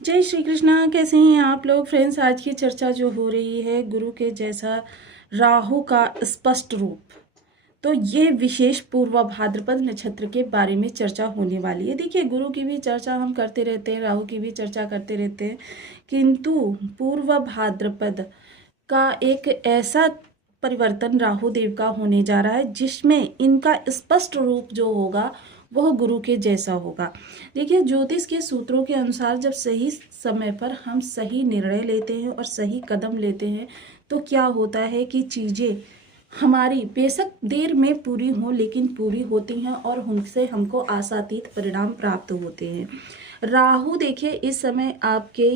जय श्री कृष्णा। कैसे हैं आप लोग फ्रेंड्स। आज की चर्चा जो हो रही है गुरु के जैसा राहु का स्पष्ट रूप। तो ये विशेष पूर्व भाद्रपद नक्षत्र के बारे में चर्चा होने वाली है। देखिए, गुरु की भी चर्चा हम करते रहते हैं, राहु की भी चर्चा करते रहते हैं, किंतु पूर्व भाद्रपद का एक ऐसा परिवर्तन राहु देव का होने जा रहा है जिसमें इनका स्पष्ट रूप जो होगा वह गुरु के जैसा होगा। देखिए, ज्योतिष के सूत्रों के अनुसार जब सही समय पर हम सही निर्णय लेते हैं और सही कदम लेते हैं तो क्या होता है कि चीज़ें हमारी बेशक देर में पूरी हों लेकिन पूरी होती हैं और उनसे हमको आशातीत परिणाम प्राप्त होते हैं। राहु देखिए इस समय आपके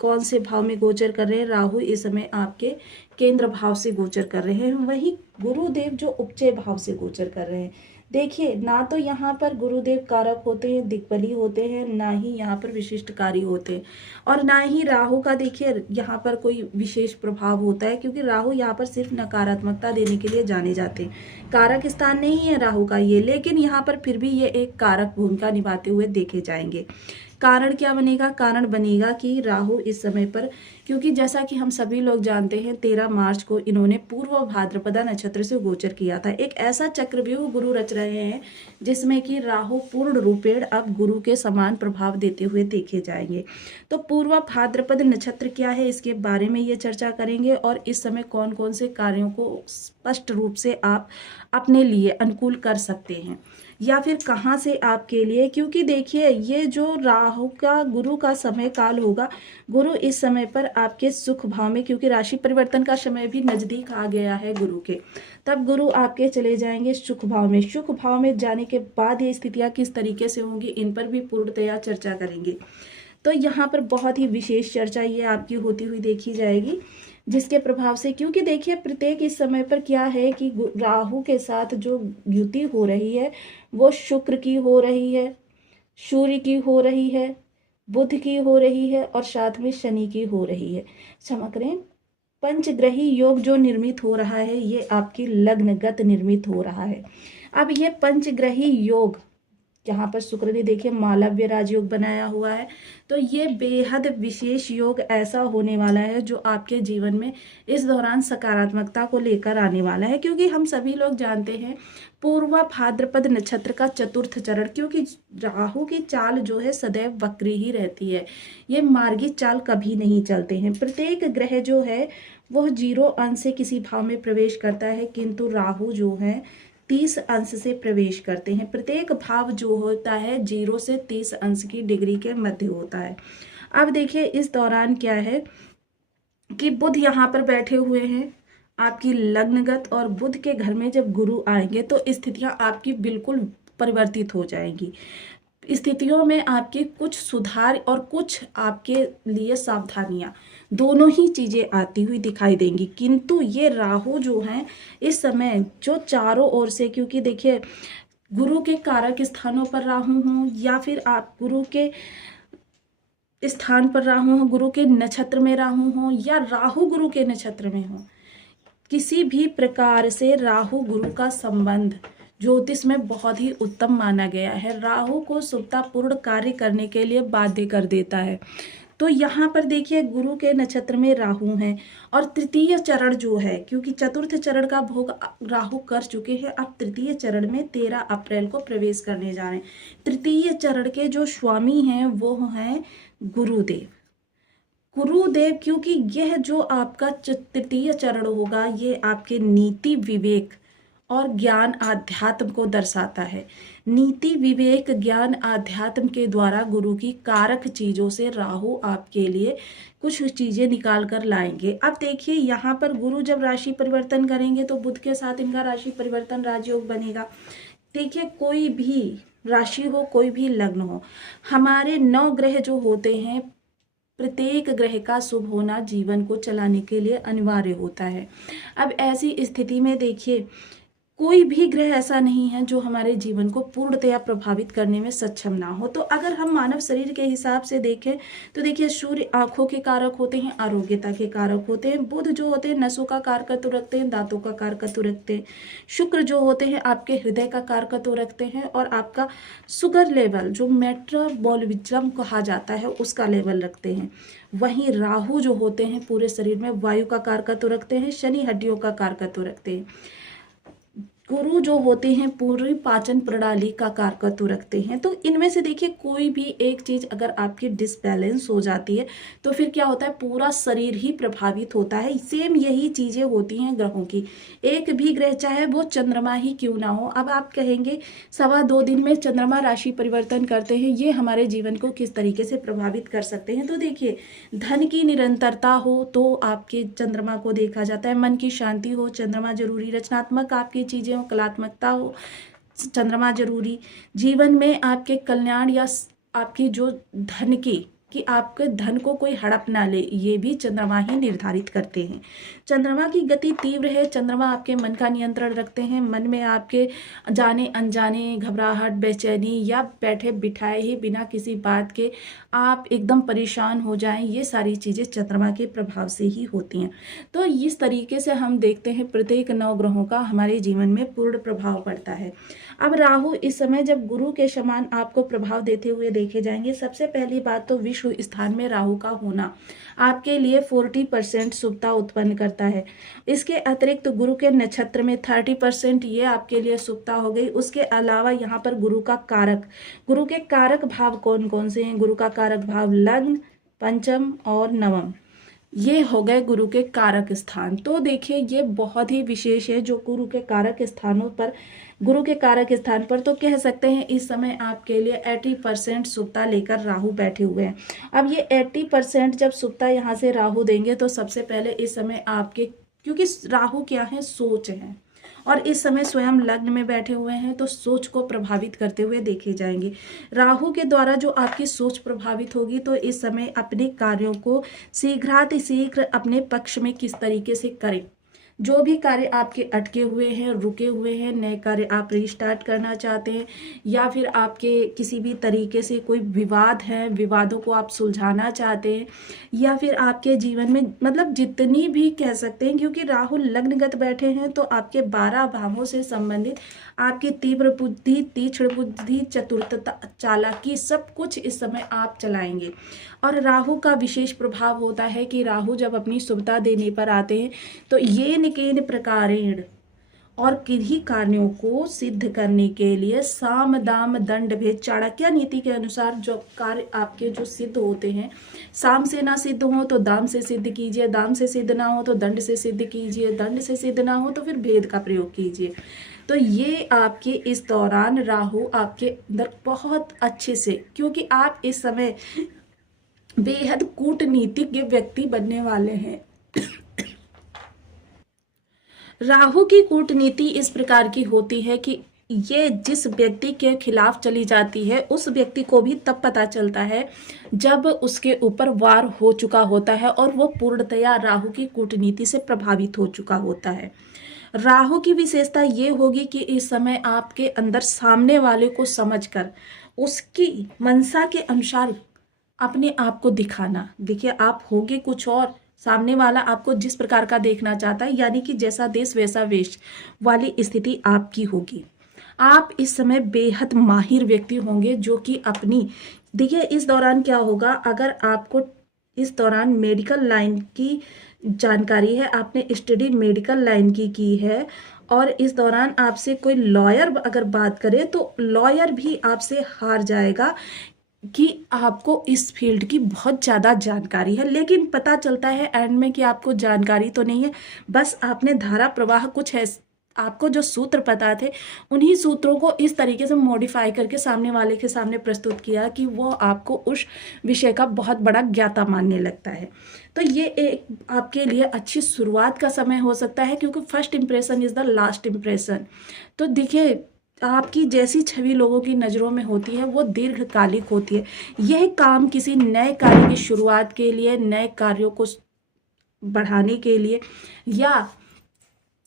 कौन से भाव में गोचर कर रहे हैं। राहु इस समय आपके केंद्र भाव से गोचर कर रहे हैं, वहीं गुरुदेव जो उपचय भाव से गोचर कर रहे हैं। देखिए, ना तो यहाँ पर गुरुदेव कारक होते हैं, दिग्बली होते हैं, ना ही यहाँ पर विशिष्टकारी होते हैं, और ना ही राहु का देखिए यहाँ पर कोई विशेष प्रभाव होता है, क्योंकि राहु यहाँ पर सिर्फ नकारात्मकता देने के लिए जाने जाते हैं। कारक स्थान नहीं है राहु का ये, लेकिन यहाँ पर फिर भी ये एक कारक भूमिका निभाते हुए देखे जाएंगे। कारण क्या बनेगा? कारण बनेगा कि राहु इस समय पर, क्योंकि जैसा कि हम सभी लोग जानते हैं 13 मार्च को इन्होंने पूर्व भाद्रपदा नक्षत्र से गोचर किया था। एक ऐसा चक्रव्यूह गुरु रच रहे हैं जिसमें कि राहु पूर्ण रूपेण अब गुरु के समान प्रभाव देते हुए देखे जाएंगे। तो पूर्व भाद्रपद नक्षत्र क्या है इसके बारे में ये चर्चा करेंगे, और इस समय कौन कौन से कार्यों को स्पष्ट रूप से आप अपने लिए अनुकूल कर सकते हैं या फिर कहाँ से आपके लिए। क्योंकि देखिए, ये जो राहु का गुरु का समय काल होगा, गुरु इस समय पर आपके सुख भाव में, क्योंकि राशि परिवर्तन का समय भी नजदीक आ गया है गुरु के, तब गुरु आपके चले जाएंगे सुख भाव में। सुख भाव में जाने के बाद ये स्थितियां किस तरीके से होंगी इन पर भी पूर्णतया चर्चा करेंगे। तो यहाँ पर बहुत ही विशेष चर्चा ये आपकी होती हुई देखी जाएगी, जिसके प्रभाव से, क्योंकि देखिए प्रत्येक इस समय पर क्या है कि राहु के साथ जो युति हो रही है वो शुक्र की हो रही है, सूर्य की हो रही है, बुध की हो रही है और साथ में शनि की हो रही है। क्षमा करें, पंचग्रही योग जो निर्मित हो रहा है ये आपकी लग्नगत निर्मित हो रहा है। अब ये पंचग्रही योग जहाँ पर शुक्र ने देखिए मालव्य राजयोग बनाया हुआ है, तो ये बेहद विशेष योग ऐसा होने वाला है जो आपके जीवन में इस दौरान सकारात्मकता को लेकर आने वाला है। क्योंकि हम सभी लोग जानते हैं पूर्व भाद्रपद नक्षत्र का चतुर्थ चरण, क्योंकि राहु की चाल जो है सदैव वक्री ही रहती है, ये मार्गी चाल कभी नहीं चलते हैं। प्रत्येक ग्रह जो है वह 0 अंश से किसी भाव में प्रवेश करता है, किंतु राहु जो है 30 अंश से प्रवेश करते हैं। प्रत्येक भाव जो होता है 0 से 30 अंश की डिग्री के मध्य होता है। अब देखिए इस दौरान क्या है कि बुध यहाँ पर बैठे हुए हैं आपकी लग्नगत, और बुध के घर में जब गुरु आएंगे तो स्थितियां आपकी बिल्कुल परिवर्तित हो जाएंगी। स्थितियों में आपके कुछ सुधार और कुछ आपके लिए सावधानियां, दोनों ही चीजें आती हुई दिखाई देंगी। किंतु ये राहु जो हैं इस समय जो चारों ओर से, क्योंकि देखिए गुरु के कारक स्थानों पर राहु हों या फिर आप गुरु के स्थान पर राहु हो, गुरु के नक्षत्र में राहु हो या राहु गुरु के नक्षत्र में हो, किसी भी प्रकार से राहु गुरु का संबंध ज्योतिष में बहुत ही उत्तम माना गया है। राहु को शुभतापूर्ण कार्य करने के लिए बाध्य कर देता है। तो यहाँ पर देखिए गुरु के नक्षत्र में राहु हैं, और तृतीय चरण जो है, क्योंकि चतुर्थ चरण का भोग राहु कर चुके हैं, अब तृतीय चरण में 13 अप्रैल को प्रवेश करने जा रहे हैं। तृतीय चरण के जो स्वामी हैं वो हैं गुरुदेव। गुरुदेव, क्योंकि यह जो आपका तृतीय चरण होगा ये आपके नीति विवेक और ज्ञान आध्यात्म को दर्शाता है। नीति विवेक ज्ञान आध्यात्म के द्वारा गुरु की कारक चीजों से राहु आपके लिए कुछ चीजें निकाल कर लाएंगे। अब देखिए यहाँ पर गुरु जब राशि परिवर्तन करेंगे तो बुध के साथ इनका राशि परिवर्तन राजयोग बनेगा। देखिए, कोई भी राशि हो, कोई भी लग्न हो, हमारे 9 ग्रह जो होते हैं, प्रत्येक ग्रह का शुभ होना जीवन को चलाने के लिए अनिवार्य होता है। अब ऐसी स्थिति में देखिए कोई भी ग्रह ऐसा नहीं है जो हमारे जीवन को पूर्णतया प्रभावित करने में सक्षम ना हो। तो अगर हम मानव शरीर के हिसाब से देखें तो देखिए, सूर्य आंखों के कारक होते हैं, आरोग्यता के कारक होते हैं। बुध जो होते हैं नसों का कारकत्व रखते हैं, दांतों का कारकत्व रखते हैं। शुक्र जो होते हैं आपके हृदय का कारकत्व रखते हैं और आपका शुगर लेवल जो मेटाबॉलिज्म कहा जाता है उसका लेवल रखते हैं। वहीं राहु जो होते हैं पूरे शरीर में वायु का कारकत्व रखते हैं, शनि हड्डियों का कारकत्व रखते हैं। गुरु जो होते हैं पूरी पाचन प्रणाली का कारकत्व रखते हैं। तो इनमें से देखिए, कोई भी एक चीज अगर आपकी डिसबैलेंस हो जाती है तो फिर क्या होता है, पूरा शरीर ही प्रभावित होता है। सेम यही चीजें होती हैं ग्रहों की। एक भी ग्रह चाहे वो चंद्रमा ही क्यों ना हो, अब आप कहेंगे 2.25 दिन में चंद्रमा राशि परिवर्तन करते हैं, ये हमारे जीवन को किस तरीके से प्रभावित कर सकते हैं। तो देखिए, धन की निरंतरता हो तो आपके चंद्रमा को देखा जाता है, मन की शांति हो चंद्रमा जरूरी, रचनात्मक आपकी चीजें हो, कलात्मकता हो चंद्रमा जरूरी, जीवन में आपके कल्याण या आपकी जो धन की कि आपके धन को कोई हड़प ना ले, ये भी चंद्रमा ही निर्धारित करते हैं। चंद्रमा की गति तीव्र है, चंद्रमा आपके मन का नियंत्रण रखते हैं। मन में आपके जाने अनजाने घबराहट, बेचैनी या बैठे बिठाए ही बिना किसी बात के आप एकदम परेशान हो जाएं, ये सारी चीज़ें चंद्रमा के प्रभाव से ही होती हैं। तो इस तरीके से हम देखते हैं प्रत्येक 9 ग्रहों का हमारे जीवन में पूर्ण प्रभाव पड़ता है। अब राहु इस समय जब गुरु के समान आपको प्रभाव देते हुए देखे जाएंगे, सबसे पहली बात तो विश्व स्थान में राहु का होना आपके लिए 40% शुभता उत्पन्न करता है। इसके अतिरिक्त गुरु के नक्षत्र में 30% ये आपके लिए शुभता हो गई। उसके अलावा यहाँ पर गुरु के कारक भाव कौन कौन से हैं? गुरु का कारक भाव लग्न, पंचम और नवम, ये हो गए गुरु के कारक स्थान। तो देखिए, ये बहुत ही विशेष है जो गुरु के कारक स्थानों पर, गुरु के कारक स्थान पर तो कह सकते हैं इस समय आपके लिए 80% शुभता लेकर राहु बैठे हुए हैं। अब ये 80% जब शुभता यहाँ से राहु देंगे तो सबसे पहले इस समय आपके, क्योंकि राहु क्या है, सोच है, और इस समय स्वयं लग्न में बैठे हुए हैं तो सोच को प्रभावित करते हुए देखे जाएंगे। राहु के द्वारा जो आपकी सोच प्रभावित होगी तो इस समय अपने कार्यों को शीघ्रातिशीघ्र अपने पक्ष में किस तरीके से करें। जो भी कार्य आपके अटके हुए हैं, रुके हुए हैं, नए कार्य आप रिस्टार्ट करना चाहते हैं, या फिर आपके किसी भी तरीके से कोई विवाद है, विवादों को आप सुलझाना चाहते हैं, या फिर आपके जीवन में मतलब जितनी भी कह सकते हैं, क्योंकि राहु लग्नगत बैठे हैं तो आपके 12 भावों से संबंधित आपकी तीव्र बुद्धि, तीक्ष्ण बुद्धि, चतुरता, चालाकी, सब कुछ इस समय आप चलाएंगे। और राहु का विशेष प्रभाव होता है कि राहु जब अपनी शुभता देने पर आते हैं तो ये निकेन प्रकारेण और किन्हीं कार्यों को सिद्ध करने के लिए साम दाम दंड भेद चाणक्य नीति के अनुसार जो कार्य आपके जो सिद्ध होते हैं, साम से ना सिद्ध हो तो दाम से सिद्ध कीजिए, दाम से सिद्ध ना हो तो दंड से सिद्ध कीजिए, दंड से सिद्ध ना हो तो फिर भेद का प्रयोग कीजिए। तो ये आपके इस दौरान राहु आपके अंदर बहुत अच्छे से, क्योंकि आप इस समय बेहद कूटनीतिज्ञ व्यक्ति बनने वाले हैं। राहु की कूटनीति इस प्रकार की होती है कि ये जिस व्यक्ति के खिलाफ चली जाती है उस व्यक्ति को भी तब पता चलता है जब उसके ऊपर वार हो चुका होता है और वो पूर्णतया राहु की कूटनीति से प्रभावित हो चुका होता है। राहु की विशेषता ये होगी कि इस समय आपके अंदर सामने वाले को समझकर उसकी मंशा के अनुसार अपने आप को दिखाना। देखिए, आप होगे कुछ और, सामने वाला आपको जिस प्रकार का देखना चाहता है, यानी कि जैसा देश वैसा वेश वाली स्थिति आपकी होगी। आप इस समय बेहद माहिर व्यक्ति होंगे जो कि अपनी, देखिए इस दौरान क्या होगा, अगर आपको इस दौरान मेडिकल लाइन की जानकारी है, आपने स्टडी मेडिकल लाइन की है, और इस दौरान आपसे कोई लॉयर अगर बात करे तो लॉयर भी आपसे हार जाएगा कि आपको इस फील्ड की बहुत ज़्यादा जानकारी है। लेकिन पता चलता है एंड में कि आपको जानकारी तो नहीं है, बस आपने धारा प्रवाह कुछ है, आपको जो सूत्र पता थे उन्हीं सूत्रों को इस तरीके से मॉडिफाई करके सामने वाले के सामने प्रस्तुत किया कि वो आपको उस विषय का बहुत बड़ा ज्ञाता मानने लगता है। तो ये एक आपके लिए अच्छी शुरुआत का समय हो सकता है, क्योंकि first impression is the last impression. तो देखिए, आपकी जैसी छवि लोगों की नज़रों में होती है वो दीर्घकालिक होती है। यह काम किसी नए कार्य की शुरुआत के लिए, नए कार्यों को बढ़ाने के लिए, या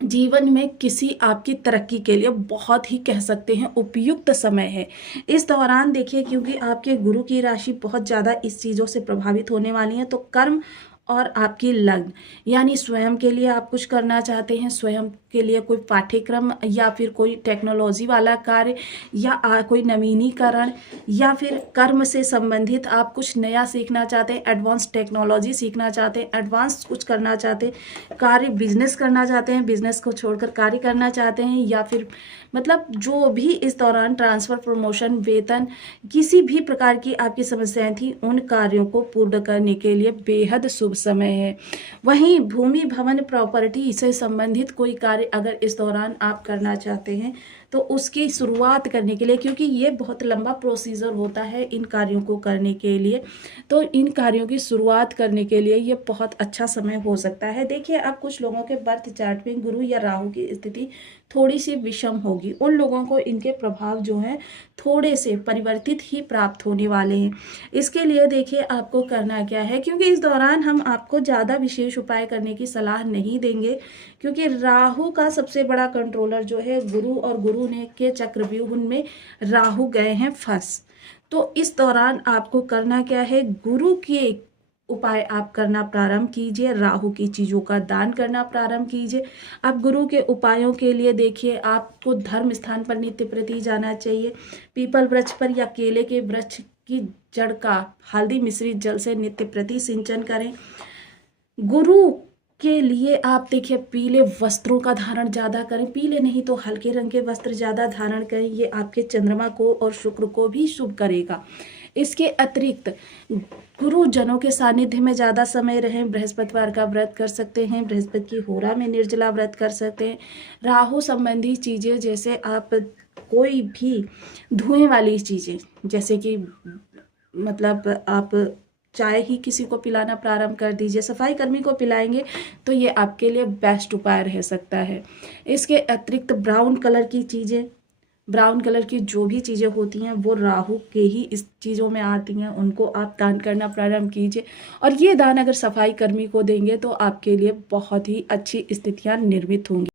जीवन में किसी आपकी तरक्की के लिए बहुत ही कह सकते हैं उपयुक्त समय है। इस दौरान देखिए, क्योंकि आपके गुरु की राशि बहुत ज़्यादा इस चीज़ों से प्रभावित होने वाली है, तो कर्म और आपकी लग्न, यानी स्वयं के लिए आप कुछ करना चाहते हैं, स्वयं के लिए कोई पाठ्यक्रम या फिर कोई टेक्नोलॉजी वाला कार्य या कोई नवीनीकरण या फिर कर्म से संबंधित आप कुछ नया सीखना चाहते हैं, एडवांस टेक्नोलॉजी सीखना चाहते हैं, एडवांस कुछ करना चाहते हैं, कार्य बिजनेस करना चाहते हैं, बिजनेस को छोड़कर कार्य करना चाहते हैं, या फिर मतलब जो भी इस दौरान ट्रांसफ़र, प्रमोशन, वेतन, किसी भी प्रकार की आपकी समस्याएं थी, उन कार्यों को पूर्ण करने के लिए बेहद शुभ समय है। वहीं भूमि, भवन, प्रॉपर्टी से संबंधित कोई कार्य अगर इस दौरान आप करना चाहते हैं, तो उसकी शुरुआत करने के लिए, क्योंकि ये बहुत लंबा प्रोसीजर होता है इन कार्यों को करने के लिए, तो इन कार्यों की शुरुआत करने के लिए ये बहुत अच्छा समय हो सकता है। देखिए, अब कुछ लोगों के बर्थ चार्ट में गुरु या राहु की स्थिति थोड़ी सी विषम होगी, उन लोगों को इनके प्रभाव जो हैं थोड़े से परिवर्तित ही प्राप्त होने वाले हैं। इसके लिए देखिए, आपको करना क्या है, क्योंकि इस दौरान हम आपको ज़्यादा विशेष उपाय करने की सलाह नहीं देंगे, क्योंकि राहु का सबसे बड़ा कंट्रोलर जो है गुरु, और गुरु ने के चक्रव्यूह में राहु गए हैं फंस। तो इस दौरान आपको करना क्या है, गुरु के उपाय आप करना प्रारंभ कीजिए, राहु की चीज़ों का दान करना प्रारंभ कीजिए। अब गुरु के उपायों के लिए देखिए, आपको धर्म स्थान पर नित्य प्रति जाना चाहिए, पीपल वृक्ष पर या केले के वृक्ष की जड़ का हल्दी मिश्रित जल से नित्य प्रति सिंचन करें। गुरु के लिए आप देखिए, पीले वस्त्रों का धारण ज़्यादा करें, पीले नहीं तो हल्के रंग के वस्त्र ज़्यादा धारण करें, ये आपके चंद्रमा को और शुक्र को भी शुभ करेगा। इसके अतिरिक्त गुरुजनों के सानिध्य में ज़्यादा समय रहें, बृहस्पतिवार का व्रत कर सकते हैं, बृहस्पति की होरा में निर्जला व्रत कर सकते हैं। राहु संबंधी चीज़ें, जैसे आप कोई भी धुएं वाली चीज़ें, जैसे कि मतलब आप चाय ही किसी को पिलाना प्रारंभ कर दीजिए, सफाई कर्मी को पिलाएंगे तो ये आपके लिए बेस्ट उपाय रह सकता है। इसके अतिरिक्त ब्राउन कलर की चीज़ें, ब्राउन कलर की जो भी चीज़ें होती हैं वो राहु के ही इस चीज़ों में आती हैं, उनको आप दान करना प्रारंभ कीजिए, और ये दान अगर सफाई कर्मी को देंगे तो आपके लिए बहुत ही अच्छी स्थितियाँ निर्मित होंगी।